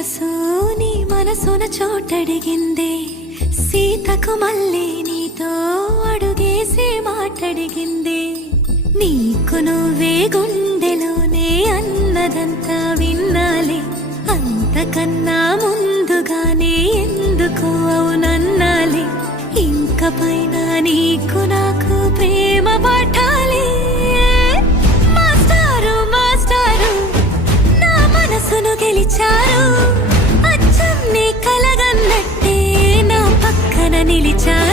మనసు నీ మనసున చోటడిగిందే, సీతకు మళ్ళీ నీతో అడుగేసి మాటడిగిందే. నీకు నువ్వే గుండెలోనే అన్నదంతా విన్నాలే, అంతకన్నా ముందుగానే ఎందుకు అవునన్నాలే. ఇంక పైన నీకు నాకు ప్రేమ పాఠాలే. మాస్టారు మాస్టారు నా మనసును గెలిచారు, అచ్చం నీ కలగన్నట్టే నా పక్కన నిలిచారు.